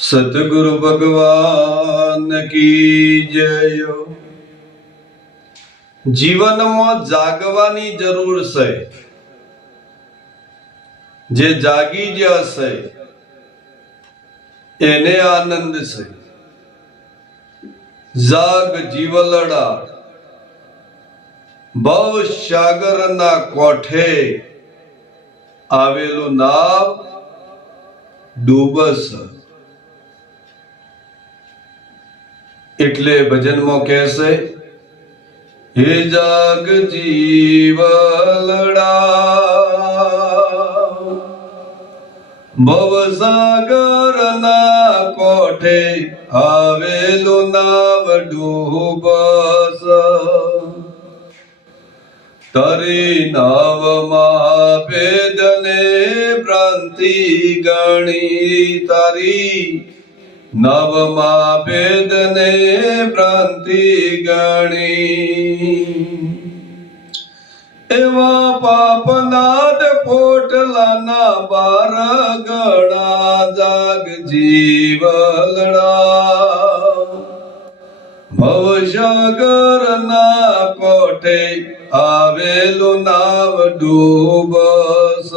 સતગુરુ ભગવાન કી જય। જીવનમાં જાગવાની જરૂર છે। જે જાગી ગયા છે એને આનંદ છે। જાગ જીવલડા ભવ સાગરના કોઠે આવેલું નાવ ડૂબસ। એટલે ભજનમાં કહેશે, હે જાગ જીવલડા ભવસાગરના કોઠે આવેલું નાવ ડૂબસ। તારી નાવમાં ભેદને ભ્રાંતિ ગણી, તારી નવમાં ભેદને ભ્રાંતિ ગણી। એવા પાપનાદ પોટલાના 12 ગણા જાગ જીવલડા ભવસાગરના કોઠે આવેલું નાવ ડૂબસ।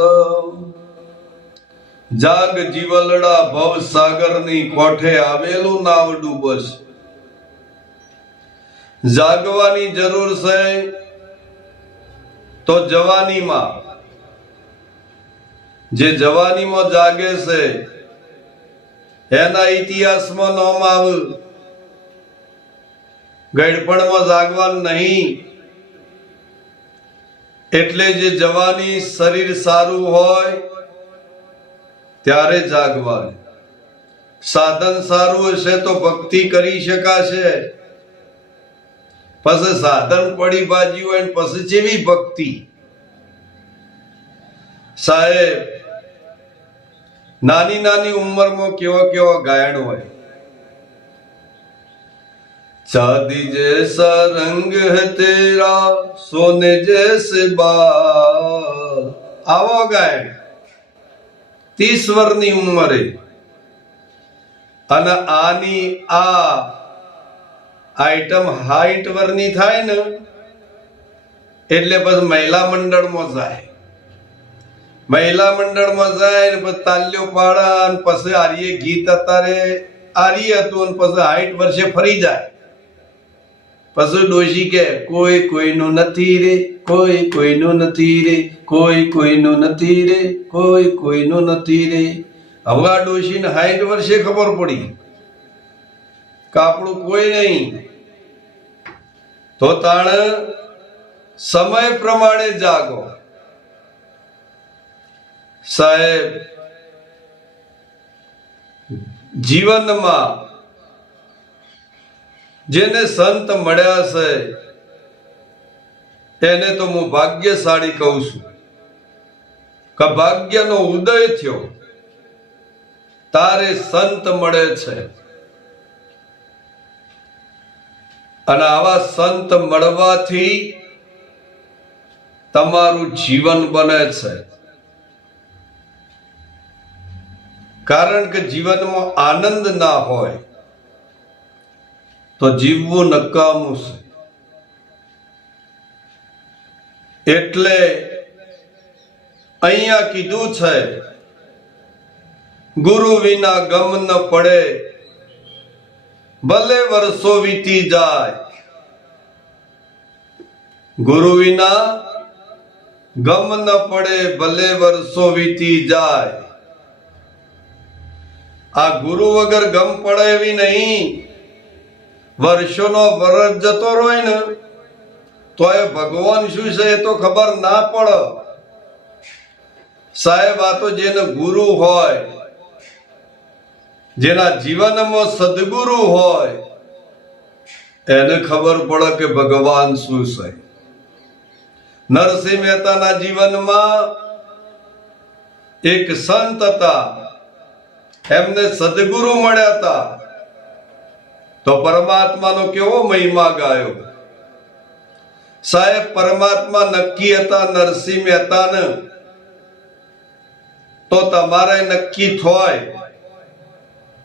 જાગ જીવલડા ભવસાગરની કોઠે આવેલું નાવ ડૂબસ। જાગવાની જરૂર છે તો જવાનીમાં, જે જવાનીમાં જાગે છે એના ઇતિહાસમાં નામ આવે। ગળપણમાં જાગવાનું નહીં। એટલે જે જવાની શરીર સારું હોય ત્યારે જાગવાનું। સાધન સારું હશે તો ભક્તિ કરી શકાશે। પછી સાધન પડી બાજી હોય પછી જેવી ભક્તિ। સાહેબ, નાની નાની ઉંમરમાં કેવા કેવા ગાયન હોય। चांदी जैसा रंग है तेरा सोने जैसे बाल, આવો ગાયન 30 વર્ષની ઉંમરે। અને આની આ આઈટમ 60 વર્ષની થાય ને એટલે પછી મહિલા મંડળમાં જાય। મહિલા મંડળમાં જાય ને પછી તાલ્યો પાડા ને પછી આર્ય ગીત અત્યારે આર્ય હતું ને પછી 60 વર્ષે ફરી જાય। પછી ડોશી કે કોઈ કોઈનું નથી રે, કોઈ કોઈનું નથી રે, કોઈ કોઈનું નથી રે, કોઈ કોઈનું નથી રે। હવે આ ડોશીને 60 વર્ષે ખબર પડી કે આપણું કોઈ નહીં। તો તાણ સમય પ્રમાણે જાગો। સાહેબ, જીવનમાં જેને સંત મળ્યા છે એને તો હું ભાગ્યશાળી કહું છું કે ભાગ્યનો ઉદય થયો તારે સંત મળે છે। અને આવા સંત મળવાથી તમારું જીવન બને છે। કારણ કે જીવનમાં આનંદ ના હોય તો જીવવું નકામું છે। એટલે અહીંયા કીધું છે, ગુરુ વિના ગમ ન પડે ભલે વર્ષો વીતી જાય। ગુરુ વિના ગમ ન પડે ભલે વર્ષો વીતી જાય। આ ગુરુ વગર ગમ પડે એવી નહીં। વર્ષોનો વરસ જતો હોય ને તો એ ભગવાન શું છે એ તો ખબર ના પડે। સાહેબ, આ તો જેને ગુરુ હોય, જેના જીવનમાં સદગુરુ હોય એને ખબર પડે કે ભગવાન શું છે। નરસિંહ મહેતાના જીવનમાં એક સંત હતા, એમને સદગુરુ મળ્યા હતા તો પરમાત્માનો કેવો મહિમા ગાયો। સાહેબ, પરમાત્મા નક્કી હતા નરસિંહ મહેતાને તો તમારે નક્કી થાય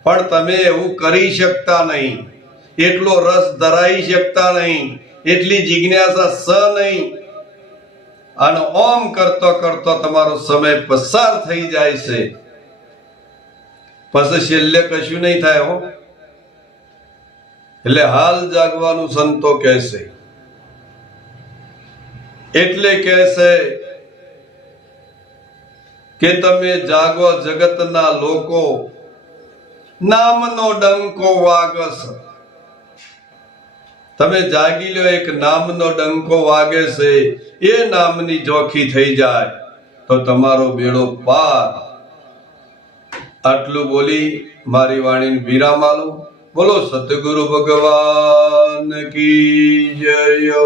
પણ તમે એવું કરી શકતા નહીં, એટલો રસ ધરાઈ શકતા નહીં, એટલી જિજ્ઞાસા નહીં. અને ઓમ કરતો કરતો તમારો સમય પસાર થઈ જાય છે, પછી છેલ્લે કશું નહીં થાય હો. એટલે હાલ જાગવાનું સંતો કહેશે. એટલે કહેશે કે તમે જાગો જગતના લોકો, નામનો ડંકો વાગસ. તમે જાગી લો, એક નામનો ડંકો વાગે છે, એ નામની જોખી થઈ જાય તો તમારો બેડો પાર. આટલું બોલી મારી વાણીને વિરામ આલું. બોલો સતગુરુ ભગવાન કી જય.